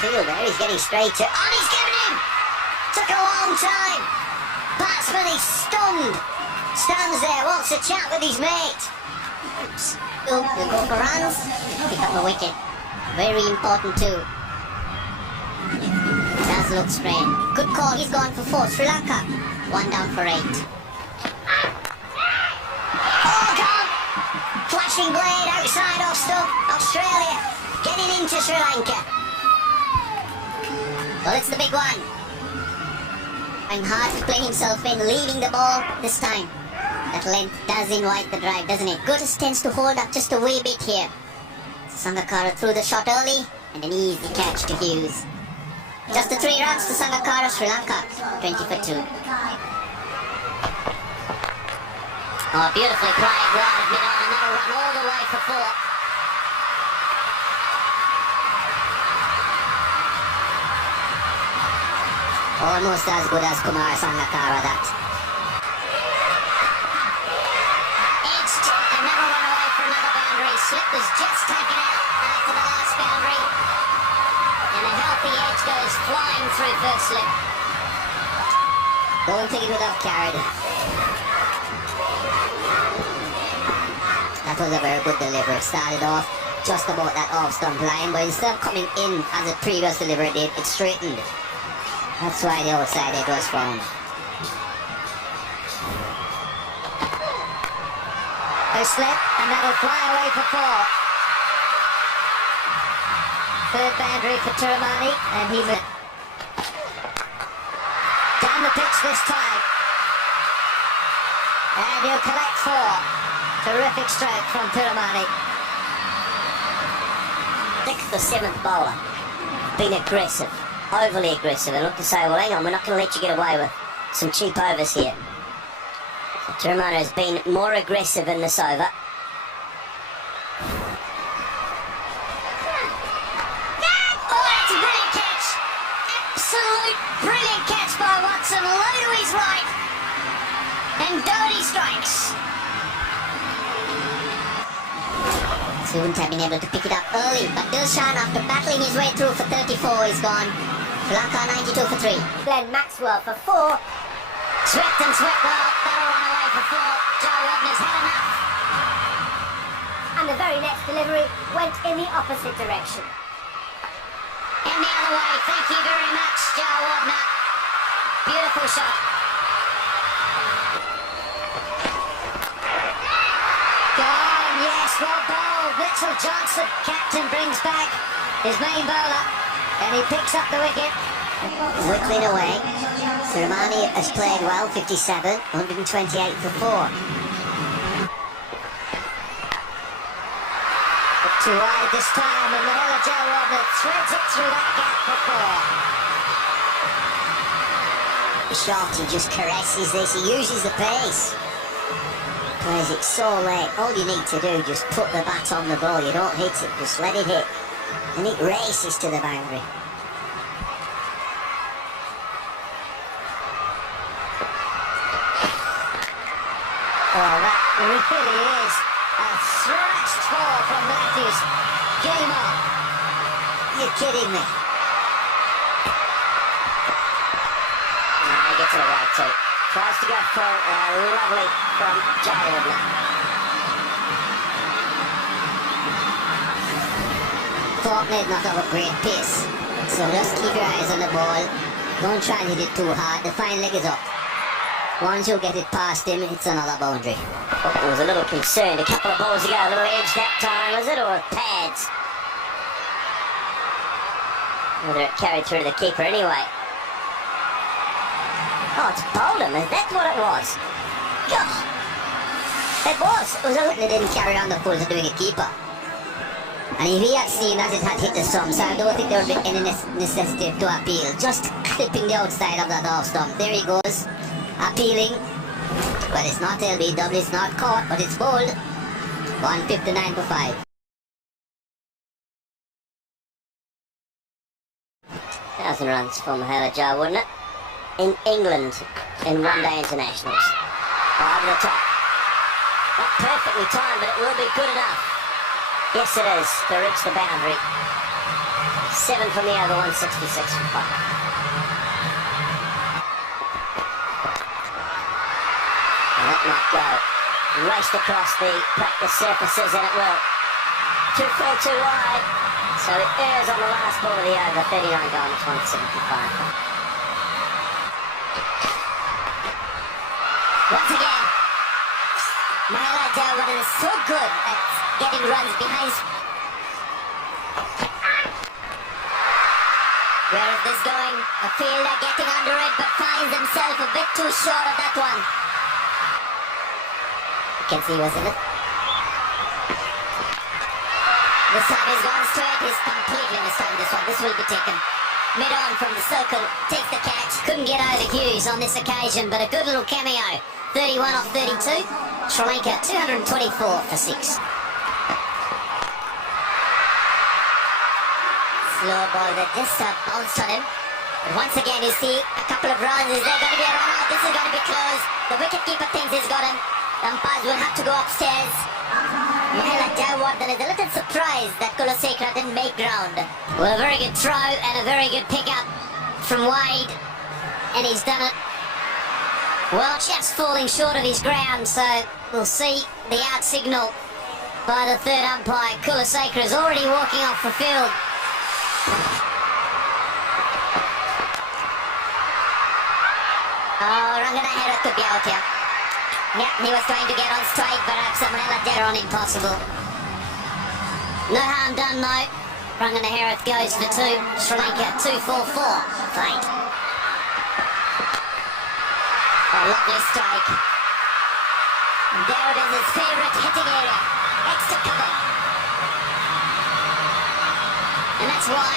Peel there, he's getting straight to... And he's given him! Took a long time. Batsman is stunned. Stands there, wants to chat with his mate. Oops. Oh, they go for runs. Pick up a wicket. Very important too. Does look strained. Good call, he's gone for 4. Sri Lanka. 1 down for 8. Oh, gone! Flashing blade outside off stump. Australia getting into Sri Lanka. Well, it's the big one. Trying hard to play himself in, leaving the ball this time. That length does invite the drive, doesn't it? Curtis tends to hold up just a wee bit here. Sangakkara threw the shot early, and an easy catch to Hughes. Just the 3 runs to Sangakkara, Sri Lanka, 20 for 2. Oh, beautifully played wide mid-on, and that'll run all the way for 4. Almost as good as Kumar Sangakkara, that. Edged, and never run away for another boundary. Slip was just taken out after the last boundary. And a healthy edge goes flying through first slip. Don't think it would have carried. That was a very good delivery. Started off just about that off-stump line, but instead of coming in as a previous delivery did, it straightened. That's why the outside edge was found. A slip, and that'll fly away for 4. Third boundary for Tiramani, and he moved down the pitch this time. And he'll collect 4. Terrific stroke from Tiramani. 6th or 7th bowler. Been aggressive. Overly aggressive, and look to say, well, hang on, we're not going to let you get away with some cheap overs here. So Tiramani has been more aggressive in this over. Oh, that's a brilliant catch! Absolute brilliant catch by Watson, low to his right. And Dhoni strikes. So he wouldn't have been able to pick it up early, but Dilshan, after battling his way through for 34, is gone. Sri Lanka 92 for 3. Glenn Maxwell for 4. Swept and swept well. That'll run away for 4. Joe Wagner's had enough. And the very next delivery went in the opposite direction. And the other way. Thank you very much, Joe Wagner. Beautiful shot. Gone, yes, well bowled. Mitchell Johnson, captain, brings back his main bowler. And he picks up the wicket. Whittling away. Tiramani has played well, 57, 128 for 4. But too wide this time, and Mahela Jayawardene threads it through that gap for 4. The shot, he just caresses this, he uses the pace. Plays it so late. All you need to do, just put the bat on the ball. You don't hit it, just let it hit. And it races to the boundary. Oh, that really is a thrashed ball from Matthews. Game on. You're kidding me. He gets it right too. Tries to go for lovely from Jayawardene. Faulkner not have a great pace, so just keep your eyes on the ball. Don't try and hit it too hard. The fine leg is up. Once you get it past him, it's another boundary. Oh, I was a little concerned a couple of balls ago, a little edge that time, was it, or pads? Whether it carried through to the keeper anyway. Oh, it's bowled him, that's what it was. Gosh! It was a little, it didn't carry on the full to doing a keeper. And if he had seen that it had hit the stump, so I don't think there would be any necessity to appeal. Just clipping the outside of that off stump. There he goes. Appealing. But it's not LBW, it's not caught, but it's bowled. 159 for 5. 1,000 runs for Mahela Jayawardene in England in one-day internationals. Over the top. Not perfectly timed, but it will be good enough. Yes, it is, to reach the boundary. 7 from the over, 166 from 5. And that might go. Raced across the practice surfaces, and it will. 2-4, 2 wide. So it errs on the last ball of the over. 39 gone, it's 175. Once again, Mahela Jayawardene is so good at getting runs behind. Where is this going? A fielder getting under it, but finds himself a bit too short of that one. You can see he was in it. The side has gone straight. He's completely mistimed this one. This will be taken mid-on from the circle. Takes the catch. Couldn't get over Hughes on this occasion, but a good little cameo. 31 off 32. Sri Lanka 224 for 6. Slow ball that just bounced on him. But once again, you see a couple of runs. Is there going to be a run out? This is going to be close. The wicketkeeper thinks he's got him. The umpires will have to go upstairs. Mahela Jayawardene is a little surprised that Kulasekara didn't make ground. Well, a very good throw and a very good pickup from Wade. And he's done it. Well, just falling short of his ground, so we'll see the out signal by the third umpire. Kulasekara is already walking off the field. Oh, Ranganahera could be out here. Yep, he was trying to get on strike, perhaps Mahela Jayawardene impossible. No harm done though. Ranganahera goes for 2. Sri Lanka 2-4-4. Fight. A lovely strike. There it is, his favourite hitting area. Extra cover. And that's why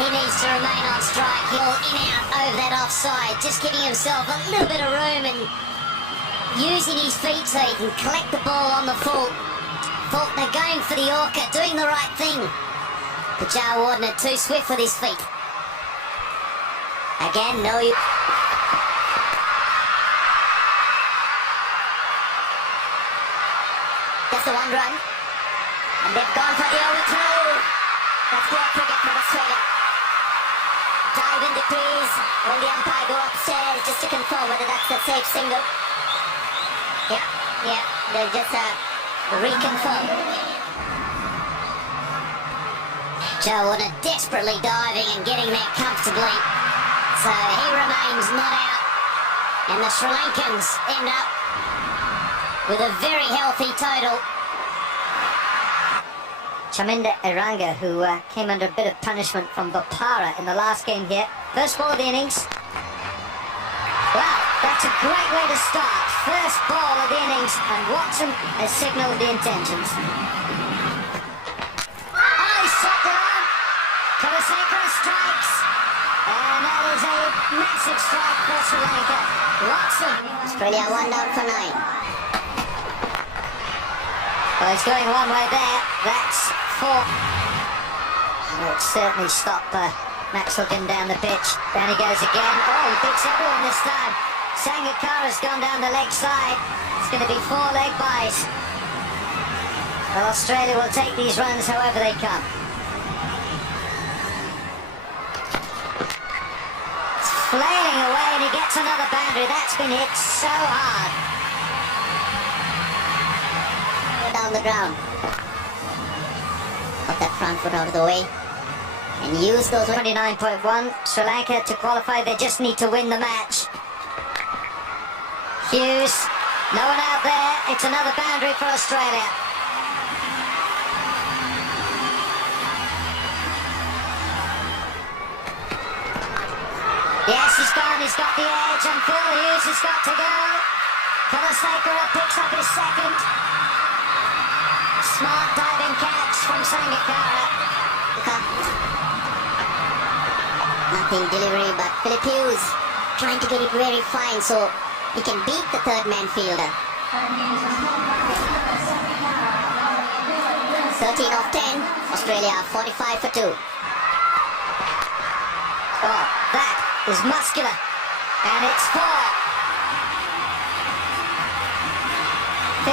he needs to remain on strike. He'll in out over that offside, just giving himself a little bit of room and using his feet so he can collect the ball on the full. Faulkner going for the Orca, doing the right thing. But Jayawardene too swift with his feet. Again, no. Just the one run. And they've gone for the overthrow. That's good cricket from Australia. Dive in the crease. When the umpire go upstairs just to confirm whether that's a safe single. Yeah, they'll just reconfirm. Jayawardene desperately diving and getting there comfortably. So he remains not out. And the Sri Lankans end up with a very healthy total. Chaminda Eranga, who came under a bit of punishment from Bopara in the last game here. First ball of the innings. Well, that's a great way to start. First ball of the innings, and Watson has signalled the intentions. Oh, he struck it on. Kulasekara strikes. And that is a massive strike for Sri Lanka. Watson. Australia 1 down for 9. Well, he's going one way there. That's 4. It'll certainly stop Maxwell getting down the pitch. Down he goes again. Oh, he beats everyone this time. Sangakkara's gone down the leg side. It's going to be 4 leg byes. Well, Australia will take these runs however they come. It's flailing away and he gets another boundary. That's been hit so hard. Down the ground. Got that front foot out of the way. And use those 29.1. Sri Lanka to qualify, they just need to win the match. Hughes, no one out there. It's another boundary for Australia. Yes, he's gone. He's got the edge, and Phil Hughes has got to go. Kulasekara picks up his second. Smart diving catch from Sangakkara. Nothing delivery, but Philip Hughes trying to get it very fine so he can beat the third man fielder. 13 off 10. Australia 45 for 2. Oh, that is muscular. And it's 4.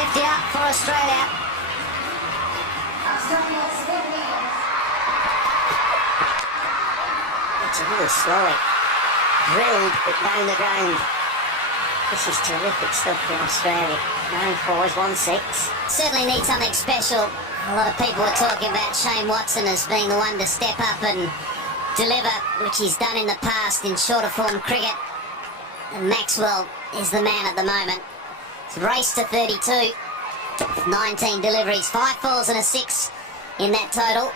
50 up for Australia. Really slowly drilled it down the ground. This is terrific stuff for Australia. 9-4 1-6. Certainly need something special. A lot of people are talking about Shane Watson as being the one to step up and deliver, which he's done in the past in shorter form cricket. And Maxwell is the man at the moment. It's raced to 32. 19 deliveries, 5 fours and a 6 in that total.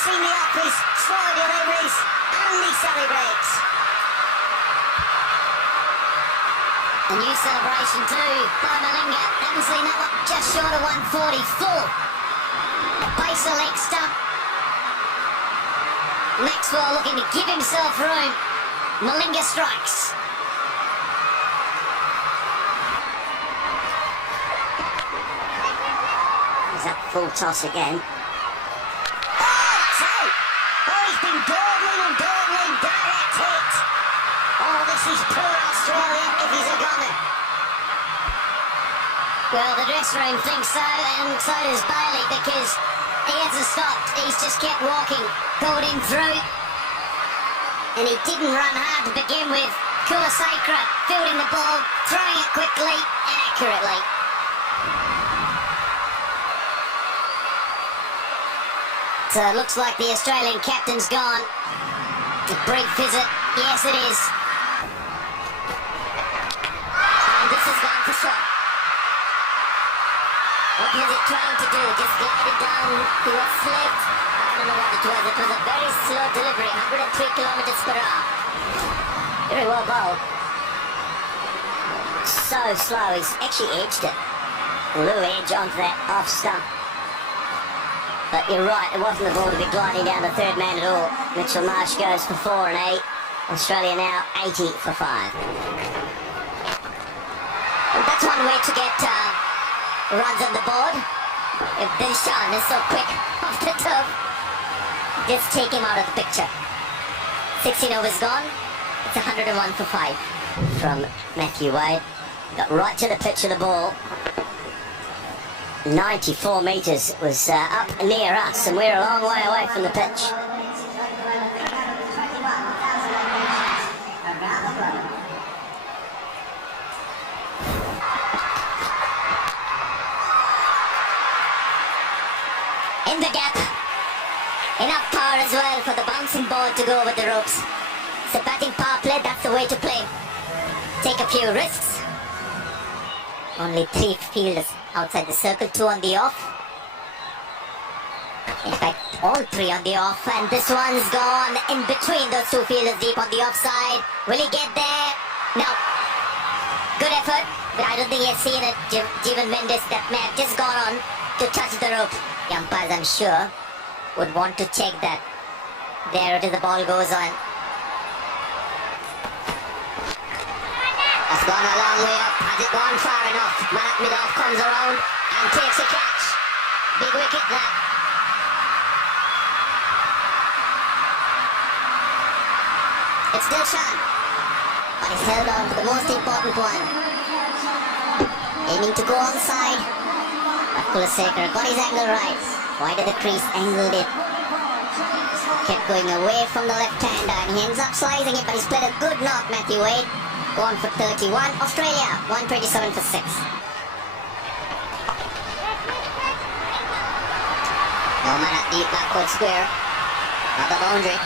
Seen the office, slow deliveries, and he celebrates. A new celebration too by Malinga. Haven't seen that one, just short of 144. Base a leg stump. Maxwell looking to give himself room. Malinga strikes. There's that full toss again. Dawdling, direct hit. Oh, this is poor Australia if he's a gunner. Well, the dressing room thinks so, and so does Bailey, because he hasn't stopped. He's just kept walking, pulled him through. And he didn't run hard to begin with. Kulasakra fielding the ball, throwing it quickly and accurately. So it looks like the Australian captain's gone. A brief visit, yes it is. And this has gone for short. What was it trying to do? Just glided down to a slit. I don't know what it was. It was a very slow delivery, 103 kilometers per hour. Very well bowled. So slow, he's actually edged it. A little edge onto that off stump. But you're right, it wasn't the ball to be gliding down the third man at all. Mitchell Marsh goes for 4 and 8. Australia now 80 for 5. And that's one way to get runs on the board. If Dilshan is so quick off the top, just take him out of the picture. 16 overs gone. It's 101 for 5 from Matthew Wade. Got right to the pitch of the ball. 94 metres was up near us, and we're a long way away from the pitch. In the gap. Enough power as well for the bouncing ball to go over the ropes. It's a batting power play, that's the way to play. Take a few risks. Only 3 fielders outside the circle, 2 on the off. In fact, all 3 on the off, and this one's gone in between those 2 fielders deep on the offside. Will he get there? No. Good effort, but I don't think he's seen it. Jeevan Mendes, that may have just gone on to touch the rope. The umpires, I'm sure, would want to check that. There it is, the ball goes on. That's gone a long way up. Has it gone far enough? Manak Midoff comes around and takes a catch. Big wicket that. It's Dilshan, but he's held on to the most important one. Aiming to go onside, but Kulasakra got his angle right. Wide of the crease, angled it. Kept going away from the left-hander, and he ends up slicing it, but he's played a good knock, Matthew Wade. Gone for 31. Australia, 127 for 6. No man at deep backward square. Not the boundary.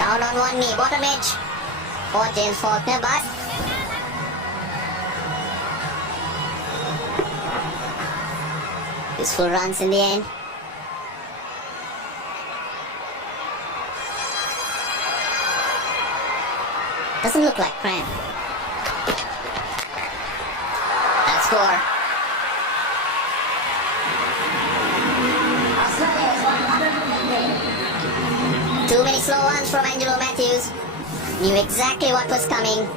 Down on one knee, bottom edge. For James Faulkner, but useful runs in the end. Doesn't look like cramp. That's 4. Too many slow ones from Angelo Matthews. Knew exactly what was coming.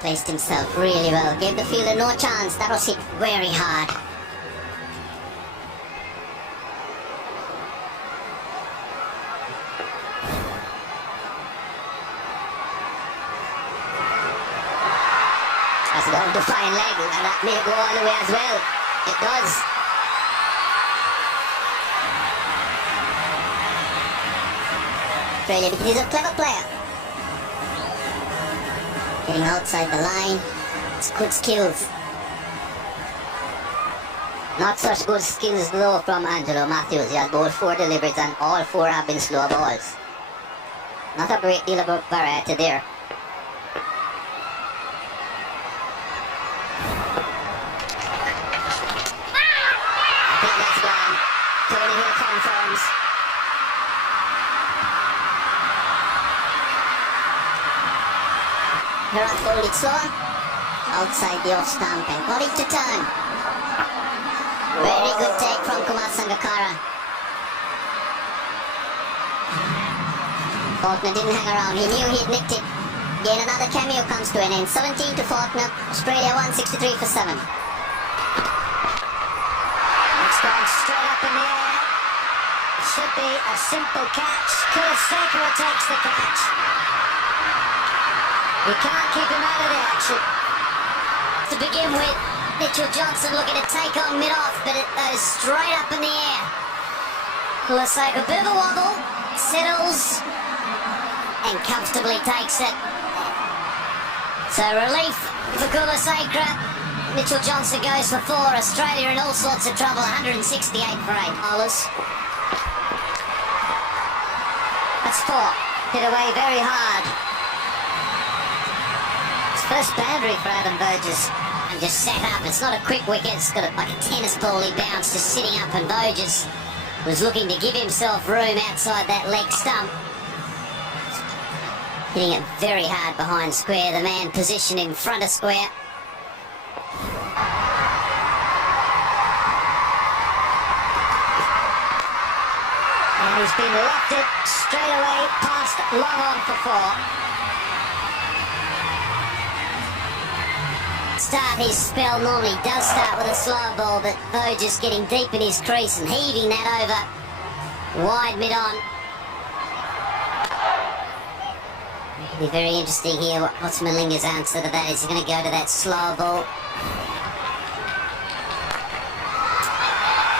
Placed himself really well. Gave the fielder no chance. That was hit very hard. That's a defying leg, and that may go all the way as well. It does. Australia, because he's a clever player. Getting outside the line. It's good skills. Not such good skills though from Angelo Matthews. He has bowled 4 deliveries and all 4 have been slow balls. Not a great deal of variety there. I think that's gone. Tony Hill confirms. Herat bowled it slower. Outside the off stump and got it to turn. Very good take from Kumar Sangakkara. Faulkner didn't hang around, he knew he'd nicked it. Yet another cameo comes to an end. 17 to Faulkner, Australia 163 for 7. It's gone straight up in the air. It should be a simple catch. Kulaseka takes the catch. You can't keep him out of the action. To begin with, Mitchell Johnson looking to take on mid-off, but it goes straight up in the air. Kulaseka, bit of a wobble, settles, and comfortably takes it. So relief for Kulaseka. Mitchell Johnson goes for 4. Australia in all sorts of trouble, 168 for 8. Bowlers. That's 4. Hit away very hard. It's first boundary for Adam Burgess. And just set up. It's not a quick wicket. It's got like a tennis ball. He bounced, just sitting up, and Burgess was looking to give himself room outside that leg stump. Hitting it very hard behind square. The man positioned in front of square. And he's been lofted straight away past long on for 4. Start his spell normally does start with a slow ball, but Burgess getting deep in his crease and heaving that over wide mid-on. It'll be very interesting here what's Malinga's answer to that. Is he going to go to that slow ball?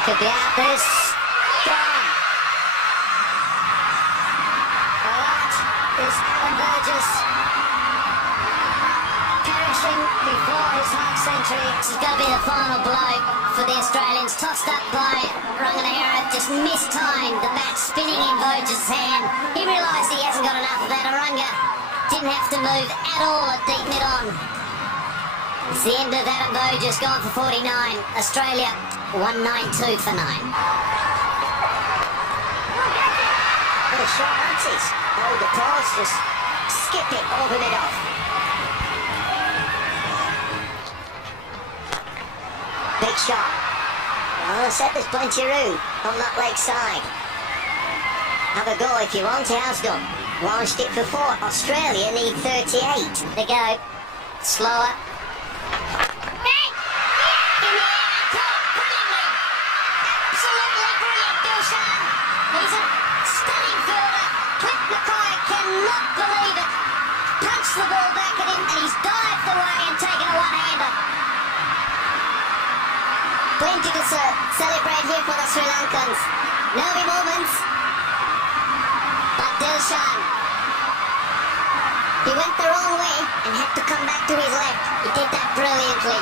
Could be out this. Gone. That is Adam Burgess. Before his half-century. This is going to be the final blow for the Australians. Tossed up by Ranganahara, just mistimed the bat spinning in Burgess' hand. He realised he hasn't got enough of that. Arunga didn't have to move at all at deep mid-on. It's the end of Adam Burgess, gone for 49. Australia 192 for 9. What a shot, Nancy's. Hold the pause, just skip it over mid-off. Big shot. Well, I said there's plenty of room on that leg side. Have a go if you want, he has done. Launched it for 4. Australia need 38. They go. Slower. Absolutely brilliant, Dilshan. He's a stunning fielder. Cliff Mackay cannot believe it. Punched the ball back at him and he's dived away and taken a one-hander. Plenty to celebrate here for the Sri Lankans. Nervy moments. But Dilshan, he went the wrong way and had to come back to his left. He did that brilliantly.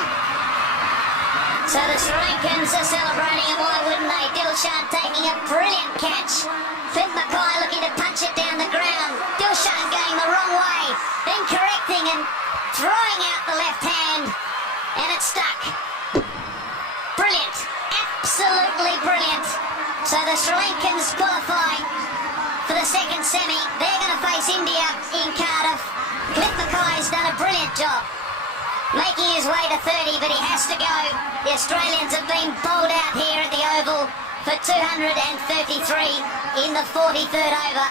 So the Sri Lankans are celebrating, and why wouldn't they? Dilshan taking a brilliant catch. Flint Mackay looking to punch it down the ground. Dilshan going the wrong way, then correcting and throwing out the left hand, and it stuck. Brilliant, absolutely brilliant. So the Sri Lankans qualify for the second semi. They're going to face India in Cardiff. Cliff Mackay's done a brilliant job, making his way to 30, but he has to go. The Australians have been bowled out here at the Oval for 233 in the 43rd over.